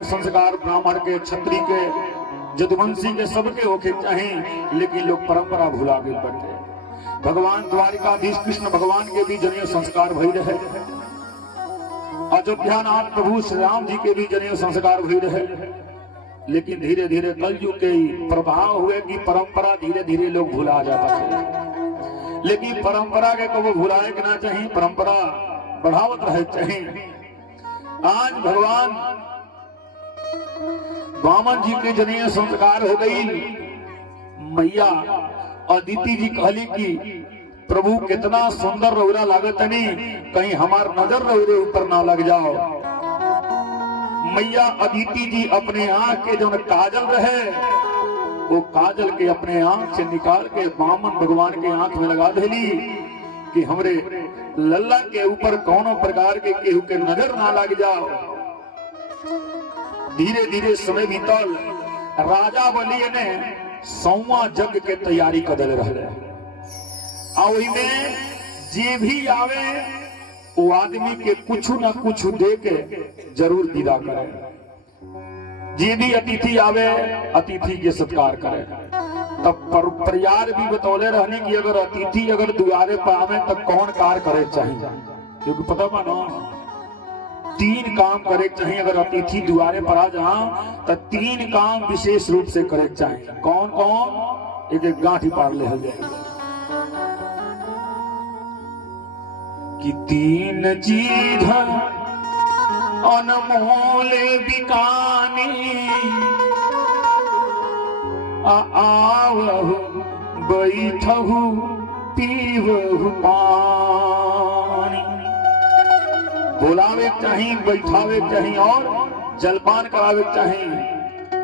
संस्कार ब्राह्मण के, क्षत्रिय के, यदुवंशी के सबके होके चाहे, लेकिन लोग परंपरा भुला गए बैठे। भगवान द्वारिकाधीश कृष्ण भगवान के भी जनेऊ संस्कार भई रहे, अयोध्यानाथ प्रभु श्री राम जी के भी जनेऊ संस्कार भई रहे, लेकिन धीरे धीरे कलयुग के प्रभाव हुए कि परंपरा धीरे धीरे लोग भुला जाता है। लेकिन परंपरा के कबो भुलाए के ना चाहिए, परंपरा बढ़ावत रहे चाहिए। आज भगवान वामन जी के जनेऊ संस्कार हो गई। मैया अदिति जी कहली कि प्रभु कितना सुंदर रौरा लागत नहीं, कहीं हमार नजर रौरे ऊपर ना लग जाओ। मैया अदिति जी अपने आंख के जो काजल रहे, वो काजल के अपने आंख से निकाल के वामन भगवान के आंख में लगा देली कि हमरे लल्ला के ऊपर कौनो प्रकार के केहू के नजर ना लग जाओ। धीरे धीरे समय बीतल, राजा बलि ने 100वां यज्ञ के तैयारी कर दिल रहे। वही में जे भी आवे वो आदमी के कुछ न कुछ दे के जरूर विदा करे। जे भी अतिथि आवे अतिथि के सत्कार करे। तब परिवार भी बतौले रहने की अगर अतिथि अगर दुआरे पर आवे तब कौन कार्य करे चाहिए, क्योंकि पता मानो 3 काम करे चाहिए। अगर अतिथि दुआरे पर आ जा तो 3 काम विशेष रूप से करे चाहिए। कौन कौन? एक गांठी पार ले जाए कि 3 चीज अनमोल बिकानी, आवहु बैठहु पीवहु पानी। बुलावे चाहिए, बैठावे चाहिए और जलपान करावे चाहिए।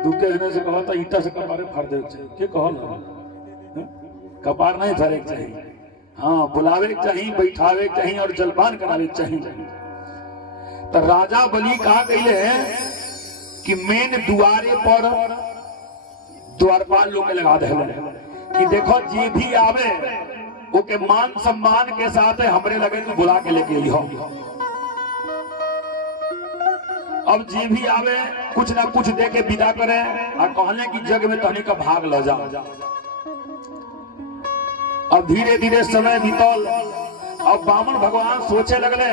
तू कहने से कहा था ईटा से कपारे फाड़ दे चाहिए, क्या कहा? कपार नहीं फाड़े चाहिए। हाँ, बुलावे चाहिए, बैठावे चाहिए और जलपान करावे चाहिए। तो राजा बलि कहा गई है कि मेन दुआरे पर द्वारपाल लोग लगा दे कि देखो जे भी आवे वो के मान सम्मान के साथ हमरे लगे तो बुला के लेके आई हो। अब जे भी आवे कुछ ना कुछ दे के विदा करे और कहले कि जग में तहनी का भाग ल जा। अब धीरे धीरे समय बीतल। अब वामन भगवान सोचे लगले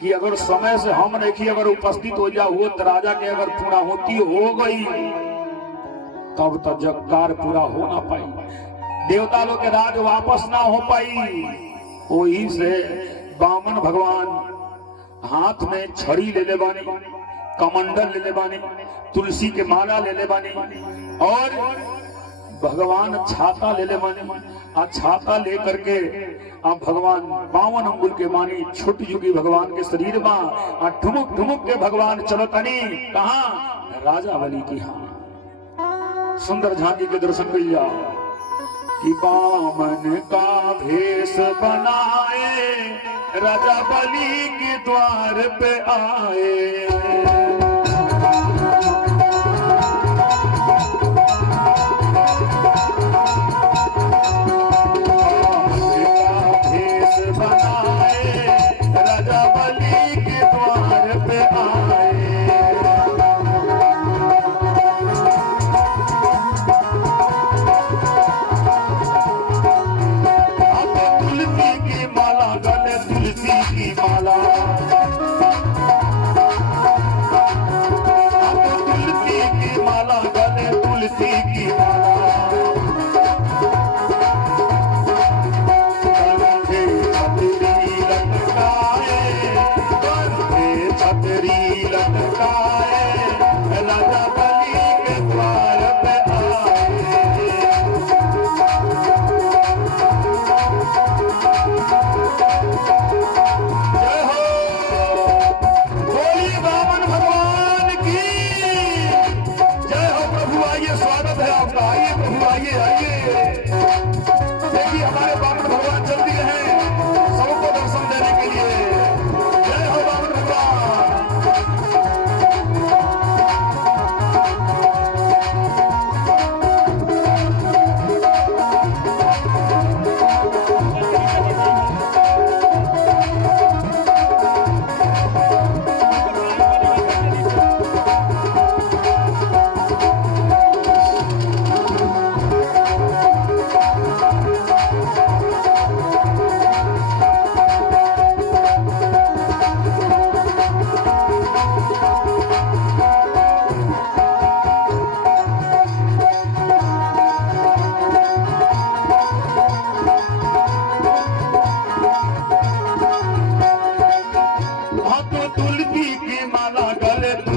कि अगर समय से हम नहीं अगर उपस्थित हो जा वो तो राजा के अगर पूरा होती हो गई तब तक जग कार्य पूरा हो ना पाई, देवता लोग के राज वापस ना हो पाई। वही से वामन भगवान हाथ में छड़ी ले ले बानी, कमंडल ले ले बानी, तुलसी के माला ले ले बानी और भगवान छाता ले ले बानी। छाता ले करके आप भगवान 52 अंगुल के मानी छोटी युगी भगवान के शरीर में ठुमुक ठुमुक के भगवान चलो तनी कहा राजा बलि की। हाँ, सुंदर झांकी के दर्शन कर लिया कि वामन का भेष बनाए राजा बलि के द्वार पे आए।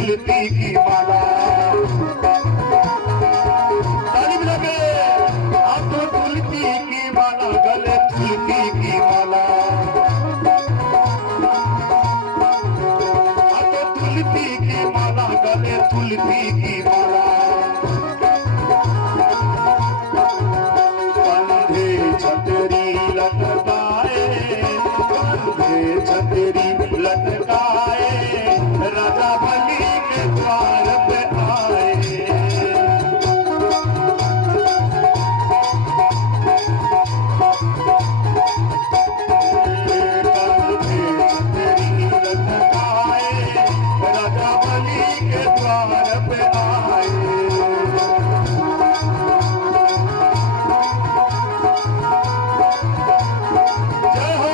तुलसी की माला। ताली बजा के हाथों तुलसी की माला, गले तुलसी की माला, हाथों तुलसी की माला, गले तुलसी की माला। कंधे छतरी लटकाए, कंधे छतरी लटकाए, राजा बलि के द्वार पे आए। कंधे छतरी लटकाए, राजा बलि के द्वार पे आए। जय हो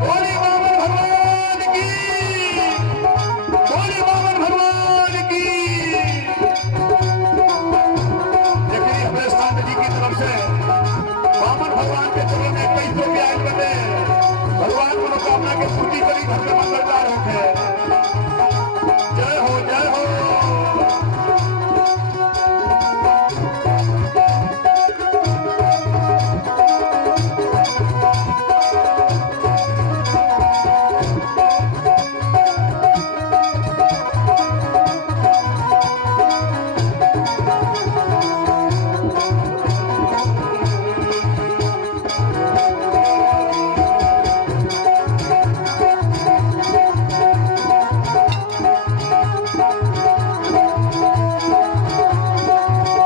भोले बाबा भगवान की, भोले बाबा भगवान की। देखिए हमें संत जी की तरफ से बामन भगवान के चरण में 21 रुपये आयल बने। भगवान मनोकामना के पूर्ति करी, घर में मंगलदार होके। जय हो जय हो।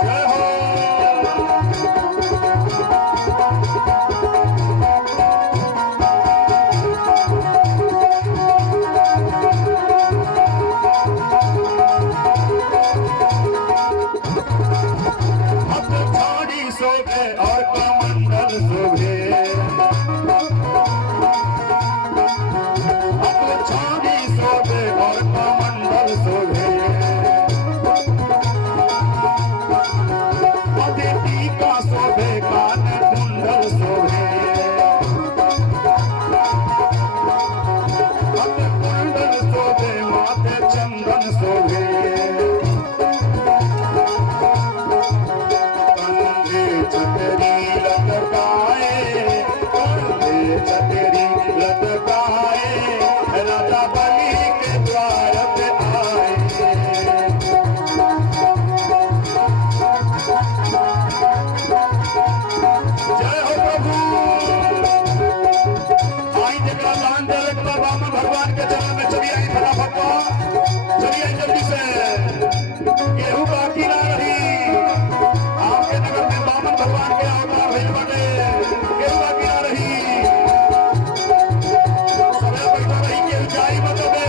जय हो अब झाड़ी शोभे और कमंडल शोभे, अब झाड़ी शोभे और कमंडल शोभे। पगे टीका शोभे, कान कुंडल शोभे, अब कुंडल शोभे, माथे चंदन शोभे। कंधे छतरी लटकाए, कंधे छतरी लटकाए, राजा बलि के द्वार पे आए। जय हो प्रभु। आई जगह दान दे बामन भगवान के चरण में चली आई फटाफट को, चली आई जल्दी से। केहू बाकी ना रही, आपके नगर में बामन भगवान के अवतार भइल बाटे। केहू बाकी ना रही, सबे बैठा रही, केहू जाई मत बे।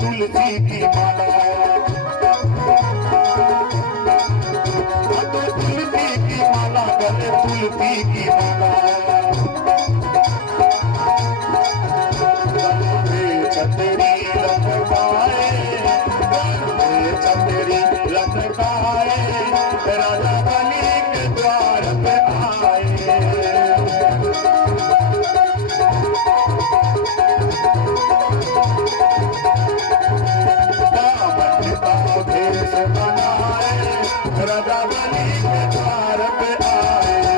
तुलसी की माला, तो तुलसी की माला, गले तुलसी की माला। कंधे छतरी लटकाए, कंधे छतरी लटकाए, राजा बलि के द्वार पे आए। राजा बलि के द्वार पे आए।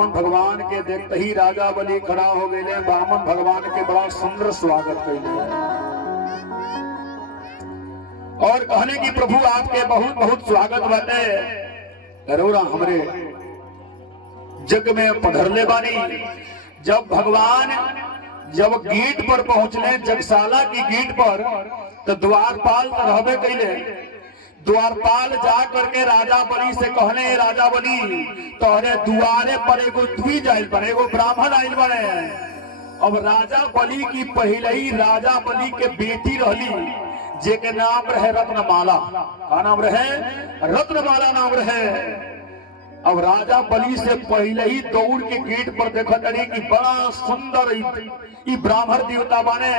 बामन भगवान के देखते ही राजा बलि खड़ा हो गए। बामन भगवान के बड़ा सुंदर स्वागत कैले और कहने की प्रभु आपके बहुत बहुत स्वागत बाटे। रोरा हमरे जग में पधरले बानी। जब भगवान जब गेट पर पहुंचले, जगशाला की गेट पर, तो द्वारपाल तो रहबे कैले। द्वारपाल जा करके राजा बलि से कहने, राजा बलि तोहरे दुआरे पर एगो दुई जाइल पर एगो ब्राह्मण आइल बने। अब राजा बलि की पहले ही राजा बलि के बेटी रहली, जेके नाम रहे रत्नमाला। का नाम रहे? रत्नमाला नाम रहे। अब राजा बलि से पहले ही दौड़ के गेट पर देखा तरी कि बड़ा सुंदर ई ब्राह्मण देवता बने,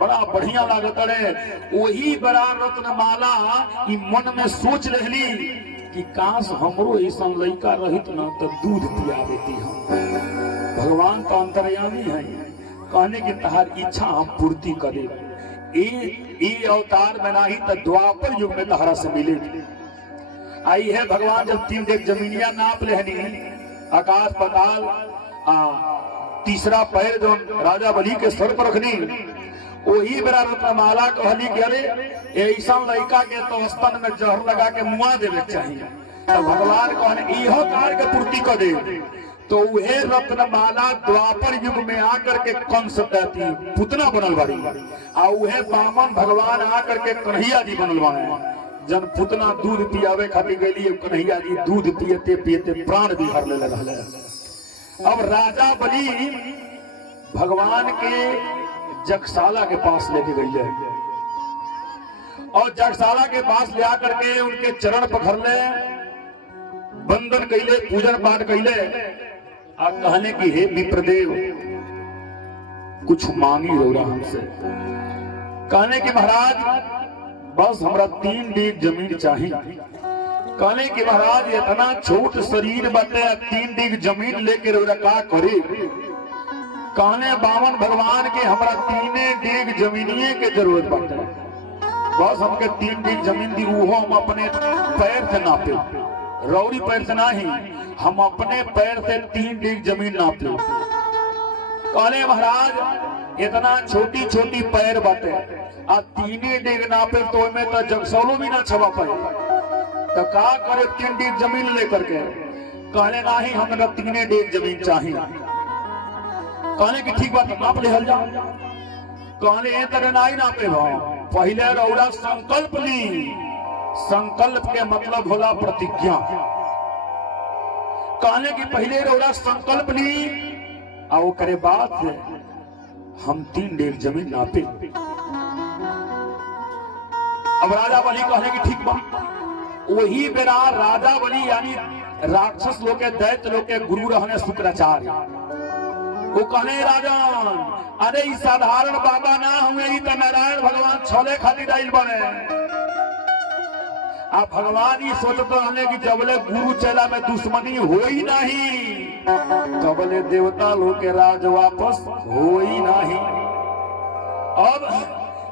बड़ा बढ़िया लागत रहे। वही बड़ा रत्नमाला ई मन में सोच रहली कि काश हमरो ऐसा लड़का रहित ना तो दूध पिया देती हम। भगवान तो अंतर्यामी है, कहने की तहार इच्छा हम पूर्ति करे। ये अवतार में नहीं तो द्वापर युग में तहरा से मिलेगी। आई है भगवान जब 3 डेग जमीनिया नाप लेहनी, आकाश पाताल तीसरा पैर जो राजा बलि के सर पर रखनी, वही बेरा रत्नमाला कहली कि अरे ऐसा लड़का के तो स्तन में जहर लगा के मुआ देवे चाहिए। तो भगवान कहने इहो कार्य के पूर्ति कर दे। तो वह रत्नमाला द्वापर युग में आकर के कंस कहती पुतना बनल बाड़ी, और वह बामन भगवान आकर के कन्हैया जी बनल बाड़े। जन पुतना दूध पियावे खातिर गई, कन्हैया जी दूध पियते पियते प्राण भी हर ले रहे। अब राजा बलि भगवान के जगशाला के पास लेके गई और जगशाला के पास ले आकर के उनके चरण पकड़ ले, बंदन कैले, पूजन पाठ कैले। आप कहने की हे विप्रदेव कुछ मांगी रोरा हमसे। कहने की महाराज बस हमरा 3 डेग जमीन चाहिए। कहने की महाराज इतना छोट शरीर बते 3 डेग जमीन लेके रोरा का करे। कहने बामन भगवान के हमरा 3 डेग जमीनिए के जरूरत बाटे। बस हमके 3 डेग जमीन दी, वो हम अपने पैर से नापे, रौरी पैर से नहीं, हम अपने पैर से 3 डेग जमीन नाप ले। कहले महाराज इतना छोटी छोटी पैर बाटे आ 3 डेग नापे तो में तो जगसौलो भी ना छवा पाए, तो का करे 3 डेग जमीन लेकर के। कहले नहीं हमरा 3 डेग जमीन चाहिए। कहले कि ठीक बात नाप ले हल जा। कहले ए तरह नहीं नापे भाव, पहले रौरा संकल्प ली। संकल्प के मतलब होला प्रतिज्ञा। कहने की पहले रौरा संकल्प ली और वो करे बात है हम 3 डेग जमीन नापे। अब राजा बलि कहने की ठीक बात। वही बेरा राजा बलि यानी राक्षस लोग के दैत्य लोग के गुरु रहने शुक्राचार्य, वो कहने राजन अरे ई साधारण बाबा ना हुए, ई तो नारायण भगवान छोले खातिर आइल बने। आप भगवान ही सोचते रहने की जबले गुरु चेला में दुश्मनी हो ही नहीं, तबले देवता लोग के राज वापस हो ही नहीं। अब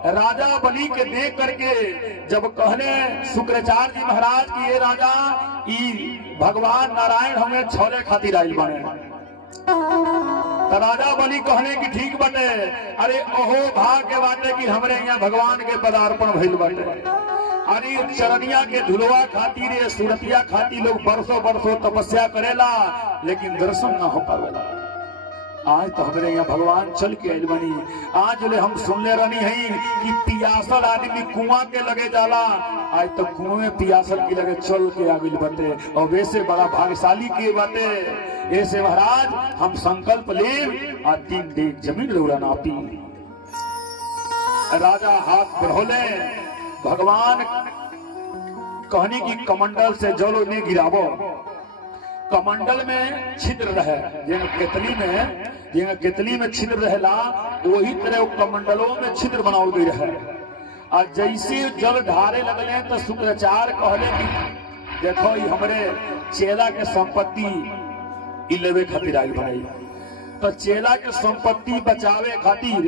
राजा बलि के देख करके जब कहने शुक्राचार्य जी महाराज की ये राजा ई भगवान नारायण हमें छोले खातिर आइल बने, तो राजा बलि कहने की ठीक बटे अरे ओहो भाग्य बाटे कि हमरे यहाँ भगवान के पदार्पण भइल बाटे। अरे चरनिया के धुलवा खातिर सूरतिया खातिर लोग बरसों बरसों तपस्या करेला, लेकिन दर्शन ना हो पावेला। आज तो हमारे यहाँ भगवान चल के आइल बनी। आज ले हम सुनले रहनी है कि पियासल आदमी कुआं के लगे जाला, आज तो कुएं में पियासल की लगे चल के आगिल बटे, और वैसे बड़ा भाग्यशाली के बाटे। ऐसे महाराज हम संकल्प ले आ 3 डेग जमीन रौरा नापी। राजा हाथ बढ़ोले, भगवान कहने की कमंडल से जलो नहीं गिरावो। कमंडल में छिद्र रहे, केतली में छिद्र रहेला, वही तरह कमंडलों में छिद्र बनाओ गई रहे। और जैसे जल ढारे लगले तो शुक्राचार्य कहले कि देखो ये हमरे चेला के संपत्ति लेवे खातिर आई बनाई। तो चेला के संपत्ति बचावे खातिर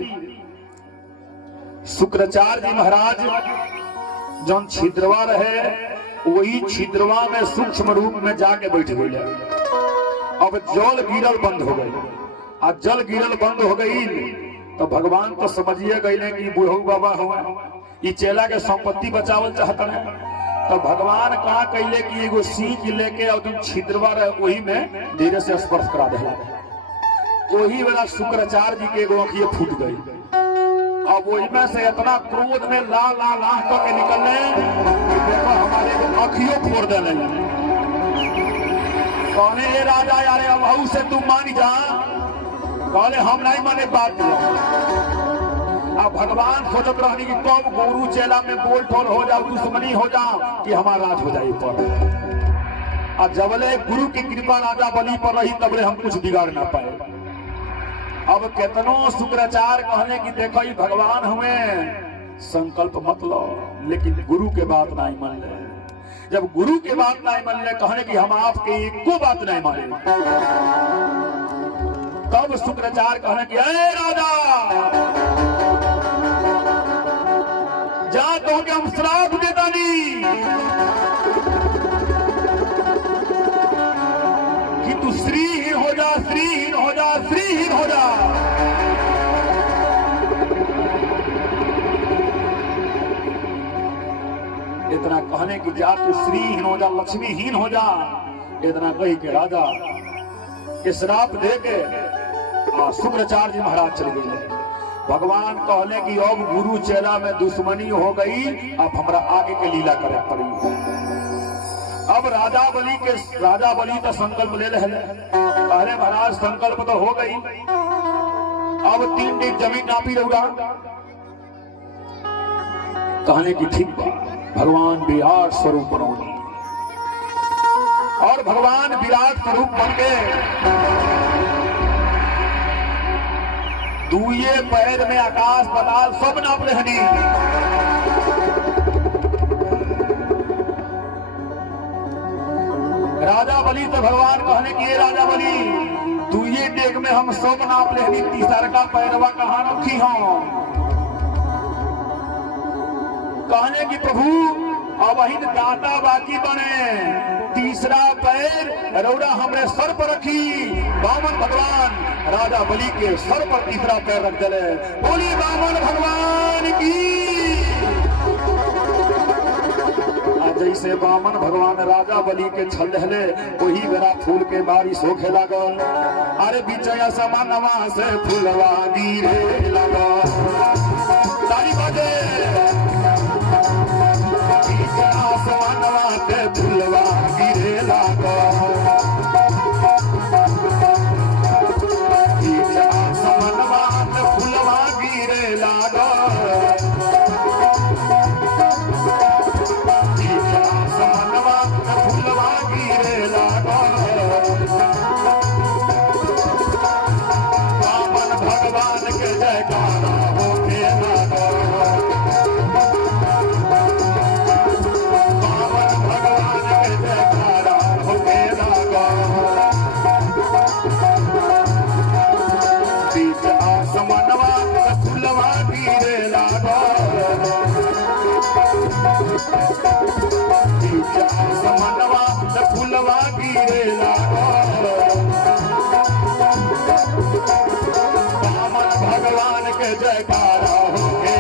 शुक्राचार्य जी महाराज जौन छिद्रवा रहे वही छिद्रवा में सूक्ष्म रूप में जाके बैठ गए। अब जल गिरल बंद हो गई। आ जल गिरल बंद हो गई तो भगवान तो समझिए गए कि बुढ़ऊ बाबा हुआ ई चेला के संपत्ति बचावल चाहता है। तो भगवान कहा कैले कि एगो सीख लेके और तुम छिद्रवा रहे वही में धीरे से स्पर्श करा दे। वही वाला शुक्राचार्य जी के एगो आंखिए फूट गई। अब वही में से इतना क्रोध में ला ला ला करके निकलने देखो हमारे आंखियों फोड़ देने। कहने ये राजा यारे अब से तुम मान जा। कहले हम नहीं माने बात। अब भगवान सोचत रहनी कि कब गुरु चेला में बोल ठोल हो जाओ दुश्मनी हो जाओ कि हमारा राज हो जाए पर। और जबले गुरु की कृपा राजा बलि पर रही तबले हम कुछ बिगाड़ ना पाए। अब केतनो शुक्राचार्य कहने की देखो ये भगवान हुए संकल्प मत लो लेकिन गुरु के बात नहीं मान ले। जब गुरु के बात नहीं मान ले कहने की हम आपके एको बात नहीं माने। तब शुक्राचार्य कहने की अरे राजा जा तो कि हम श्राप देता नहीं कि तू श्रीहीन हो जा श्रीहीन हो जा श्रीहीन हो जा। इतना कहने की जा तू श्रीहीन हो जा लक्ष्मीहीन हो जा। इतना कही के राजा के श्राप दे के शुक्राचार्य जी महाराज चले गए। भगवान कहले कि अब गुरु चेला में दुश्मनी हो गई अब हमरा आगे के लीला करे पड़ी। अब राजा बलि तो संकल्प ले रहे। अरे महाराज संकल्प तो हो गई। अब 3 दिन जमीन नापी रहुआ। कहने की ठीक बात भगवान विराट स्वरूप बनोगी। और भगवान विराट स्वरूप बन के दुए पैर में आकाश पाताल सब नाप रहनी। राजा बलि तो भगवान कहने की राजा बलि दुए डेग में हम सब नाप रहनी तीसर का पैरवा कहाँ रखी हो। कहने की प्रभु अब अहिन दाता बाकी बने तीसरा पैर रौड़ा हमरे सर पर रखी। बामन भगवान राजा बलि के सर पर तीसरा पैर रख दे। बोली बामन भगवान की। जैसे बामन भगवान राजा बलि के छल रहले वही बेरा फूल के बारिश होखे लागल। अरे बिचया समानवा से फूलवा गिरे लागल। ताली बाजे आसमानवा से फूलवा गिरे लागल। आसमानवा से फूलवा गिरे लागल। आसमानवा से फूलवा गिरे लागल। बामन भगवान के जयकारा होके लागल। फूलवा गिरे लागल। बामन भगवान के जयकारा होके